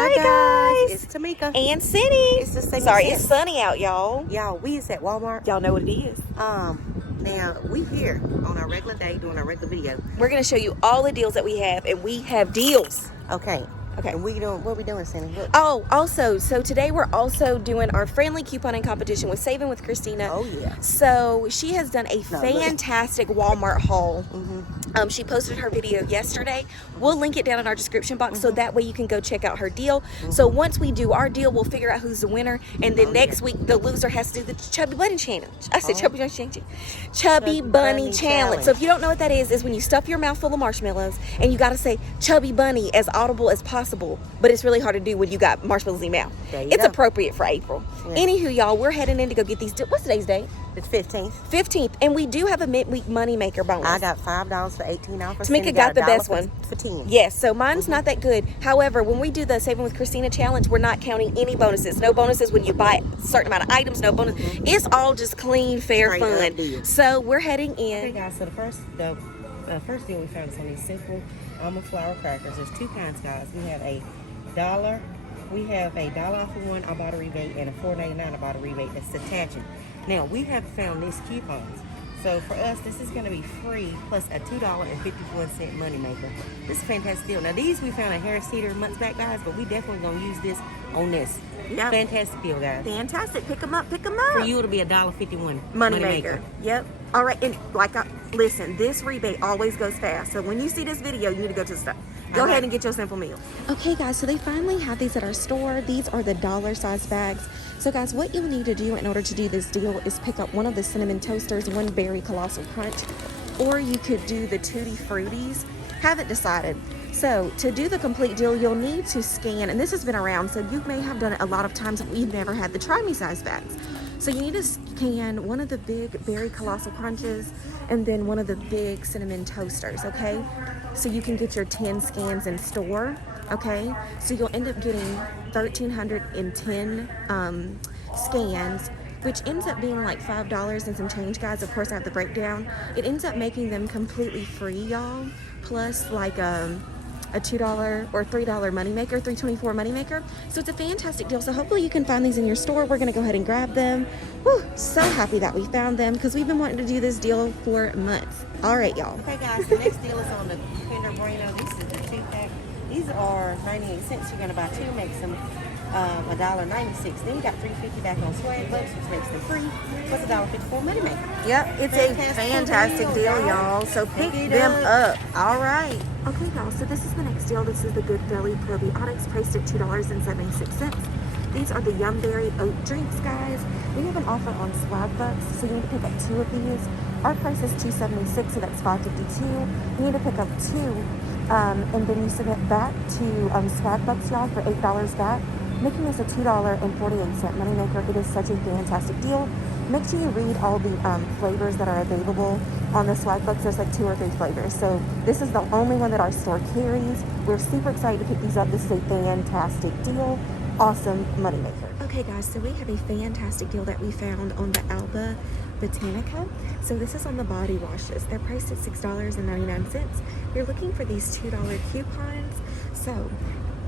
Hi guys, it's Tamika and Cindy. It's the same. Sorry, it's sunny out, y'all. Y'all, we is at Walmart. Y'all know what it is. Now we here on our regular day doing our regular video. We're gonna show you all the deals that we have, and we have deals. Okay. Okay. And what we doing, Cindy? Look. Oh, also, so today we're also doing our friendly couponing competition with Saving with Christina. Oh yeah. So she has done a fantastic Walmart haul. She posted her video yesterday. We'll link it down in our description box so that way you can go check out her deal. So once we do our deal, we'll figure out who's the winner, and then next week the loser has to do the Chubby Bunny Challenge. I said Chubby Bunny Challenge. Chubby Bunny Challenge. So if you don't know what that is when you stuff your mouth full of marshmallows and you got to say Chubby Bunny as audible as possible, but it's really hard to do when you got marshmallows in your mouth. It's appropriate for April. Yeah. Anywho, y'all, we're heading in to go get these. What's today's date? It's 15th. 15th, and we do have a midweek money maker bonus. I got $5 for 18 off. Tamika got the best one for 10. Yes, so mine's not that good. However, when we do the Saving with Christina challenge, we're not counting any bonuses. No bonuses when you buy a certain amount of items. No bonus. It's all just clean, fair fun. So we're heading in. Okay, guys. So the first deal we found is on these simple almond flour crackers. There's two kinds, guys. We have a $1. We have a $1 off of one Ibotta rebate and a $4.99 Ibotta rebate that's attaching. Now, we have found these coupons. So for us, this is going to be free plus a $2.51 money maker. This is a fantastic deal. Now, these we found at Harris Teeter months back, guys, but we definitely going to use this on this. Yep. Fantastic deal, guys. Fantastic. Pick them up. Pick them up. For you, it'll be a $1.51 money maker. Yep. All right. And listen, this rebate always goes fast. So when you see this video, you need to go to the store. Go ahead and get your simple meal. Okay, guys, so they finally have these at our store. These are the dollar size bags. So, guys, what you'll need to do in order to do this deal is pick up one of the cinnamon toasters, one berry colossal crunch, or you could do the Tutti Fruities. Haven't decided. So, to do the complete deal, you'll need to scan, and this has been around, so you may have done it a lot of times, but we've never had the try me size bags. So you need to scan one of the big berry colossal crunches and then one of the big cinnamon toasters, okay? So you can get your 10 scans in store, okay? So you'll end up getting 1,310 scans, which ends up being like $5 and some change, guys. Of course, I have the breakdown. It ends up making them completely free, y'all, plus like a $2 or $3 moneymaker, $3.24 moneymaker. So it's a fantastic deal. So hopefully you can find these in your store. We're going to go ahead and grab them. Whew, so happy that we found them because we've been wanting to do this deal for months. All right, y'all. Okay, guys, the next deal is on the Kinder Bueno. This is the 2-pack. These are 98 cents. You're going to buy two, makes them $1.96. Then you got $3.50 back on Swagbucks, which makes them free, plus a $1.54 moneymaker. Yep, it's a fantastic deal, y'all. So pick them up. All right. Okay, y'all, so this is the next deal. This is the Good Belly Probiotics, priced at $2.76. These are the Yum Berry Oat Drinks, guys. We have an offer on Swagbucks, so you need to pick up two of these. Our price is $2.76, so that's $5.52. You need to pick up two, and then you submit back to Swagbucks, y'all, for $8 back, making this a $2.48 moneymaker. It is such a fantastic deal. Make sure you read all the flavors that are available on the Swagbucks. There's like 2 or 3 flavors. So this is the only one that our store carries. We're super excited to pick these up. This is a fantastic deal. Awesome moneymaker. Okay, guys, so we have a fantastic deal that we found on the Alba Botanica. So this is on the body washes. They're priced at $6.99. You're looking for these $2 coupons. So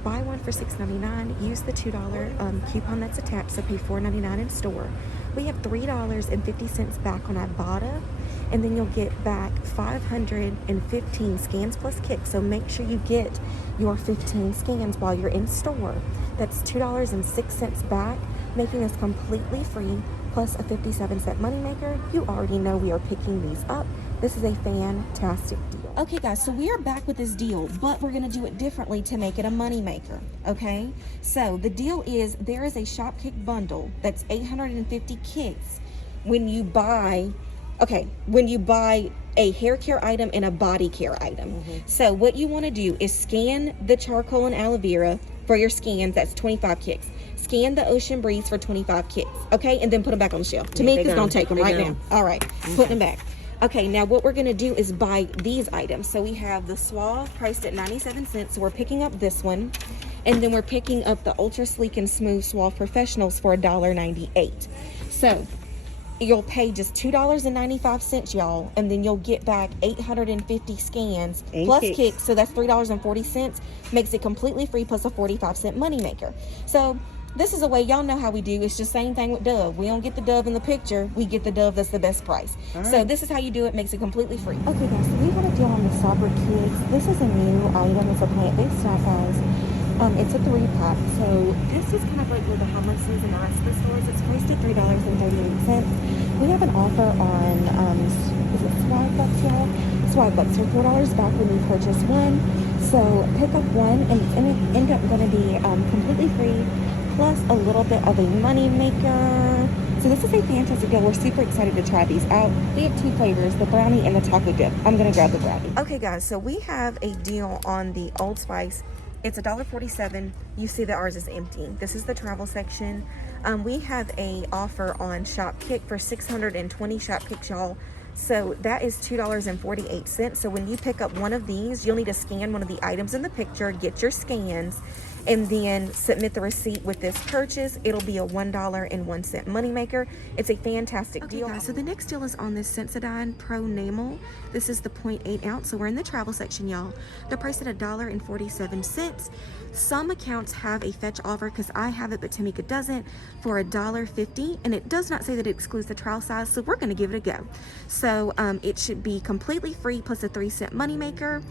buy one for $6.99. Use the $2 coupon that's attached, so pay $4.99 in store. We have $3.50 back on Ibotta, and then you'll get back 515 scans plus kicks. So make sure you get your 15 scans while you're in store. That's $2.06 back, making this completely free, plus a 57-cent moneymaker. You already know we are picking these up. This is a fantastic deal. Okay, guys, so we are back with this deal, but we're going to do it differently to make it a moneymaker, okay? So the deal is there is a Shopkick bundle that's 850 kicks when you buy a hair care item and a body care item. So what you want to do is scan the charcoal and aloe vera for your scans. That's 25 kicks. Scan the Ocean Breeze for 25 kicks, okay? And then put them back on the shelf. Tamika's going to take them right now. All right, putting them back. Okay, now what we're going to do is buy these items. So we have the Suave priced at 97 cents. So we're picking up this one. And then we're picking up the Ultra Sleek and Smooth Suave Professionals for $1.98. So you'll pay just $2.95, y'all, and then you'll get back 850 scans And plus kicks. kicks, so that's $3.40. Makes it completely free plus a 45-cent moneymaker. So this is a way, y'all know how we do. It's just same thing with Dove. We don't get the Dove in the picture. We get the Dove that's the best price. So this is how you do it. Makes it completely free. Okay, guys, so we have a deal on the Stopper Kids. This is a new item. It's a plant-based snack, guys. It's a 3-pack. So this is kind of like where the Hummer is in the rest of the stores. It's priced at $3.38. We have an offer on, is it Swagbucks, y'all? Swagbucks for $4 back when you purchase one. So pick up one, and it's end up going to be completely free, plus a little bit of a money maker. So this is a fantastic deal. We're super excited to try these out. We have 2 flavors, the brownie and the taco dip. I'm gonna grab the brownie. Okay, guys, so we have a deal on the Old Spice. It's $1.47. You see that ours is empty. This is the travel section. We have a offer on Shopkick for 620 Shopkicks, y'all. So that is $2.48. So when you pick up one of these, you'll need to scan one of the items in the picture, get your scans, and then submit the receipt with this purchase. It'll be a $1.01 moneymaker. It's a fantastic deal. Guys, so the next deal is on this Sensodyne Pro Enamel. This is the 0.8 ounce. So we're in the travel section, y'all. They're priced at $1.47. Some accounts have a fetch offer, because I have it but Tamika doesn't, for $1.50, and it does not say that it excludes the trial size, so we're going to give it a go. So it should be completely free plus a 3-cent moneymaker.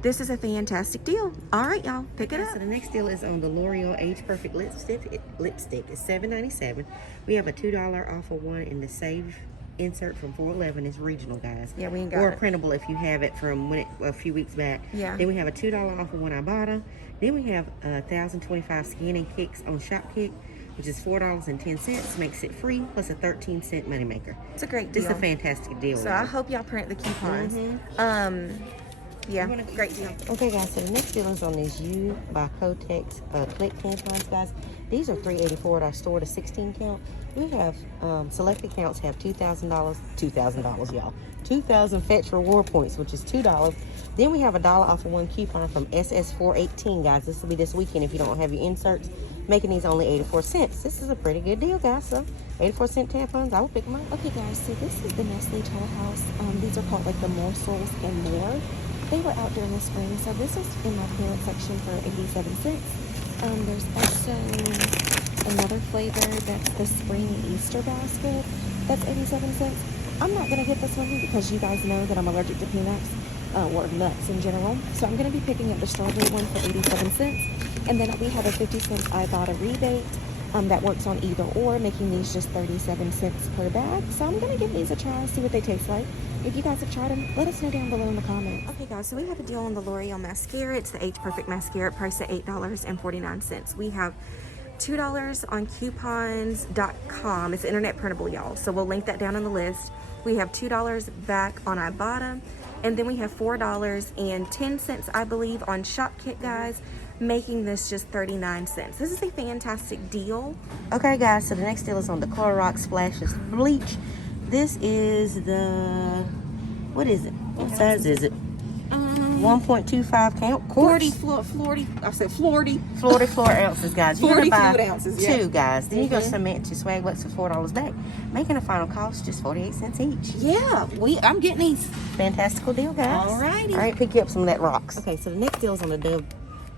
This is a fantastic deal. All right, y'all, pick it up. So the next deal is on the L'Oreal Age Perfect lipstick. It's $7.97. We have a $2 off of one in the Save insert from 411. It's regional, guys. Yeah, we ain't got or it. printable if you have it from a few weeks back. Yeah. Then we have a $2 off of one Ibotta. Then we have 1,025 skin and kicks on Shopkick, which is $4.10. Makes it free plus a 13-cent moneymaker. It's a great deal. This is a fantastic deal. So I hope y'all print the coupons. Yeah, great deal. Okay, guys, so the next deal is on these U by Kotex click tampons, guys. These are $3.84 at our store to 16 count. We have select accounts have $2,000, y'all. 2,000 fetch reward points, which is $2. Then we have $1 off of one coupon from SS418, guys. This will be this weekend if you don't have your inserts, making these only 84 cents. This is a pretty good deal, guys. So 84-cent tampons, I will pick them up. Okay, guys, so this is the Nestle Telehouse. These are called like the morsels and more. They were out during the spring, so this is in my clearance section for 87 cents. There's also another flavor that's the spring Easter basket. That's 87 cents. I'm not going to get this one because you guys know that I'm allergic to peanuts or nuts in general. So I'm going to be picking up the strawberry one for 87 cents. And then we have a 50-cent Ibotta rebate that works on either or, making these just 37 cents per bag. So I'm going to give these a try, see what they taste like. If you guys have tried them, let us know down below in the comments. Okay, guys, so we have a deal on the L'Oreal mascara. It's the Age Perfect mascara, priced at $8.49. We have $2 on coupons.com. It's internet printable, y'all. So we'll link that down on the list. We have $2 back on Ibotta. And then we have $4.10, I believe, on Shopkick, guys, making this just 39 cents. This is a fantastic deal. Okay, guys, so the next deal is on the Clorox Splashes Bleach. This is the, what is it? What size is it? 1.25 count. 44 ounces, guys. You're gonna buy ounces, two, guys. Then you're gonna submit to Swagbucks for $4 back, making a final cost just 48 cents each. Yeah, I'm getting these. Fantastical deal, guys. Alrighty. All right, pick you up some of that rocks. Okay, so the next deal is on the Dove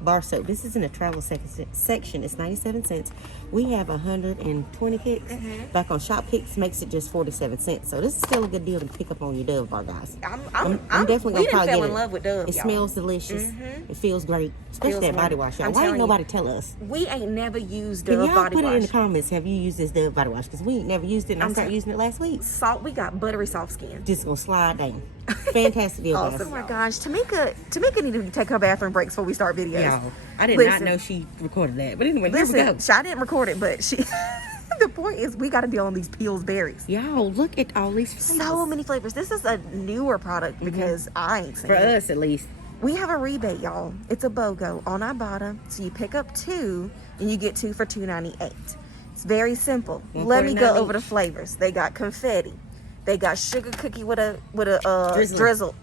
bar soap. This is in the travel section. It's 97 cents. We have 120 kicks. Back on Shopkicks makes it just 47 cents. So this is still a good deal to pick up on your Dove bar, guys. I'm definitely we gonna probably fell get in love with Dove. It smells delicious. It feels great, especially that body wash. I'm Why ain't telling nobody tell us? We ain't never used Can Dove y'all body put wash. it in the comments? Have you used this Dove body wash? Because we ain't never used it, and I started using it last week. Salt, we got buttery soft skin. Just gonna slide down. Fantastic deal, guys. Oh my gosh, Tamika need to take her bathroom breaks before we start videos. Y'all, I did not know she recorded that. But anyway, here we go. I didn't record it, but she. The point is, we got to deal on these Peels berries. Y'all, look at all these flavors. So many flavors. This is a newer product because I ain't seen For it. us, at least. We have a rebate, y'all. It's a BOGO on Ibotta. So you pick up 2 and you get 2 for $2.98. It's very simple. Let me go over the flavors. They got confetti. They got sugar cookie with a drizzle.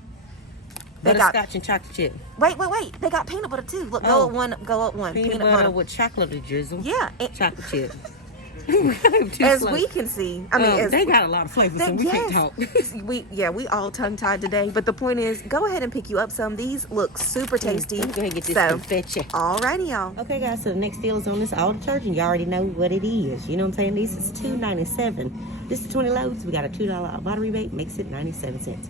They got butterscotch and chocolate chip. Wait. They got peanut butter too. Look, go up one. Peanut butter with chocolate drizzle. Yeah. Chocolate chip. As we can see, I mean, they got a lot of flavors, so we can't talk. we all tongue-tied today. But the point is, go ahead and pick you up some. These look super tasty. Let me go ahead and get this to fetch you. Alrighty, y'all. Okay, guys, so the next deal is on this all detergent. You already know what it is. You know what I'm saying? This is $2.97. This is 20 loads. We got a $2 Ibotta rebate, makes it 97 cents.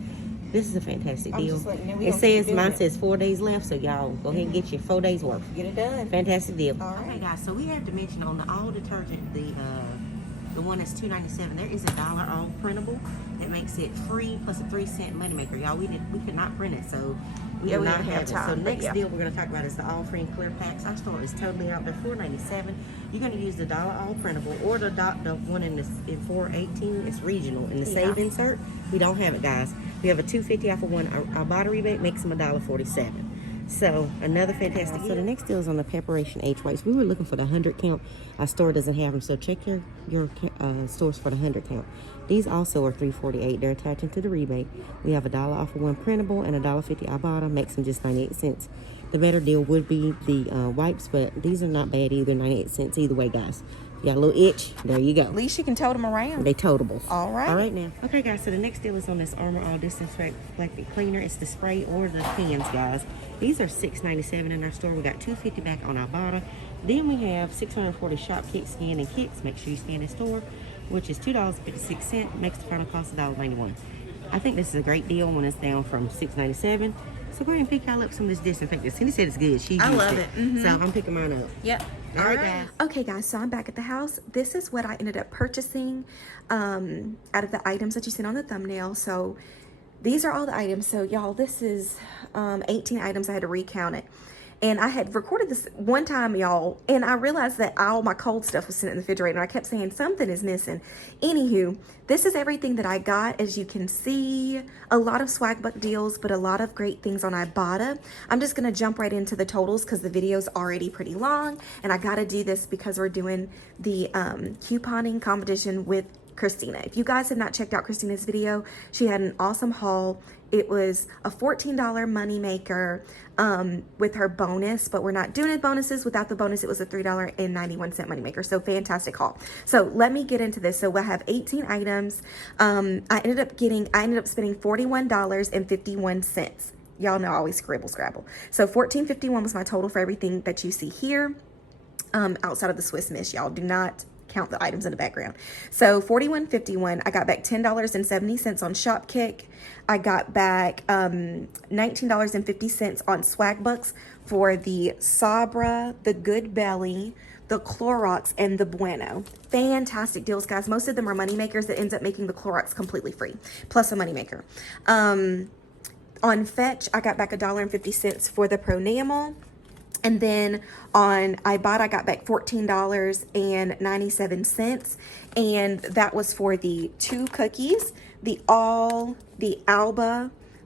This is a fantastic deal. It says, mine says 4 days left, so y'all go ahead and get your 4 days worth. Get it done. Fantastic deal. All right. Okay, guys, so we have to mention on the all detergent, the one that's $2.97, there is a $1 all printable that makes it free plus a 3-cent moneymaker. Y'all, we could not print it, so we do not have it. So next deal we're going to talk about is the all free and clear packs. Our store is totally out there, $4.97. You're going to use the $1 all printable or the one in 418. It's regional in the save insert. We don't have it, guys. We have a $2.50 off of one Ibotta rebate, makes them $1.47. So another fantastic. So the next deal is on the preparation H wipes. We were looking for the 100 count. Our store doesn't have them, so check your stores for the 100 count. These also are $3.48. They're attaching to the rebate. We have a $1 off of one printable and a $1.50 Ibotta, makes them just 98 cents. The better deal would be the wipes, but these are not bad either. 98 cents either way, guys. You got a little itch, there you go. At least you can tote them around. They totables. All right now. Okay, guys, so the next deal is on this Armor All Disinfectant Cleaner. It's the spray or the cans, guys. These are $6.97 in our store. We got $2.50 back on Ibotta. Then we have 640 Shopkick scan and kits. Make sure you scan in store, which is $2.56. Makes the final cost $1.91. I think this is a great deal when it's down from $6.97. So go ahead and pick y'all up some of this disinfectant. Cindy said it's good. I love it. So I'm picking mine up. Yep. All right, guys. Okay, guys, so I'm back at the house. This is what I ended up purchasing out of the items that you seen on the thumbnail. So these are all the items. So y'all, this is 18 items. I had to recount it. And I had recorded this one time, y'all, and I realized that all my cold stuff was sitting in the refrigerator, and I kept saying something is missing. Anywho, this is everything that I got. As you can see, a lot of Swagbuck deals, but a lot of great things on Ibotta. I'm just going to jump right into the totals because the video's already pretty long, and I got to do this because we're doing the couponing competition with Christina. If you guys have not checked out Christina's video, she had an awesome haul. It was a $14 money maker with her bonus, but we're not doing it bonuses. Without the bonus, it was a $3.91 money maker. So fantastic haul. So let me get into this. So we'll have 18 items. I ended up spending $41.51. Y'all know I always scrabble. So $14.51 was my total for everything that you see here. Outside of the Swiss Miss, y'all do not count the items in the background. So $41.51. I got back $10.70 on Shopkick. I got back $19.50 on Swagbucks for the Sabra, the Good Belly, the Clorox, and the Bueno. Fantastic deals, guys. Most of them are money makers that ends up making the Clorox completely free, plus a money maker. On Fetch, I got back $1.50 for the Pronamel. And then on Ibotta, I got back $14.97. And that was for the 2 cookies, the Alba,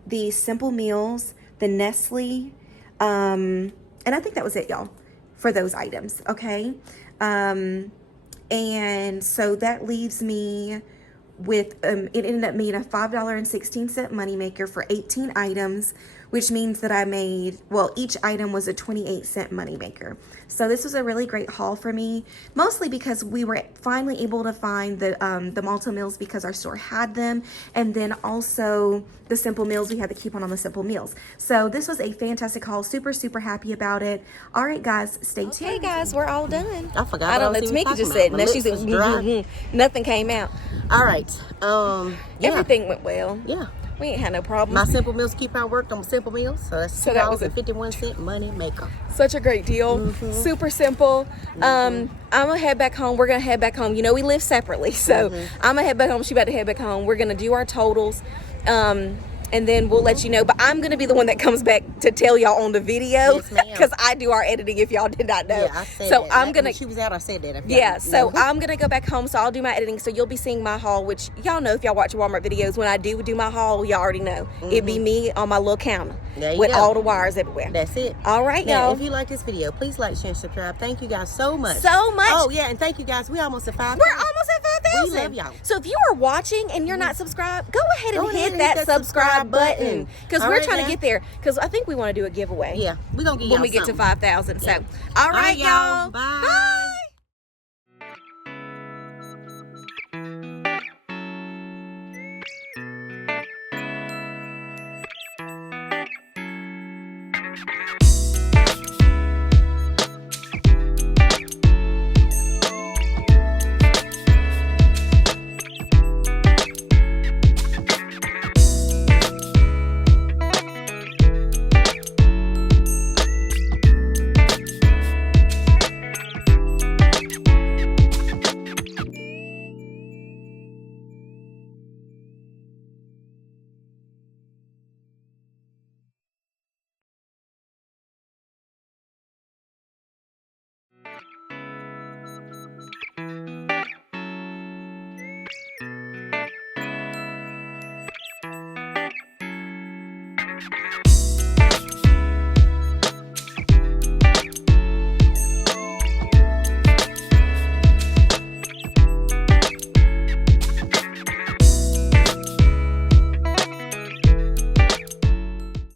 the Simple Meals, the Nestle. And I think that was it, y'all, for those items. Okay. And so that leaves me with, it ended up being a $5.16 moneymaker for 18 items, which means that I made, well, each item was a 28-cent moneymaker. So this was a really great haul for me, mostly because we were finally able to find the Malto Meals because our store had them, and then also the Simple Meals, we had the coupon on the Simple Meals. So this was a fantastic haul, super, super happy about it. All right, guys, stay tuned. Okay, guys, we're all done. I forgot. I don't know, Tamika just said, no, she said, nothing came out. All right. Everything went well. Yeah. We ain't had no problems. My Simple Meals coupon worked on Simple Meals, so that's $2.51 money maker. Such a great deal. Super simple. I'm gonna head back home. We're gonna head back home. You know, we live separately, so I'm gonna head back home. She about to head back home. We're gonna do our totals. And then we'll let you know. But I'm going to be the one that comes back to tell y'all on the video. Because I do our editing, if y'all did not know. Yeah, I said so that. I'm going to... She was out, I said that. Yeah, so I'm going to go back home. So I'll do my editing. So you'll be seeing my haul, which y'all know if y'all watch Walmart videos. When I do my haul, y'all already know. It'd be me on my little counter. With all the wires everywhere. That's it. All right, now, y'all. If you like this video, please like, share, and subscribe. Thank you guys so much. So much. Oh, yeah, and thank you guys. We almost at 5,000. We're almost at 5,000. We love y'all. So if you are watching and you're not subscribed, go ahead and hit that subscribe button. Because we're trying to get there. Because I think we want to do a giveaway. Yeah, we're going to get y'all when we get to 5,000. So, all right, y'all. Bye.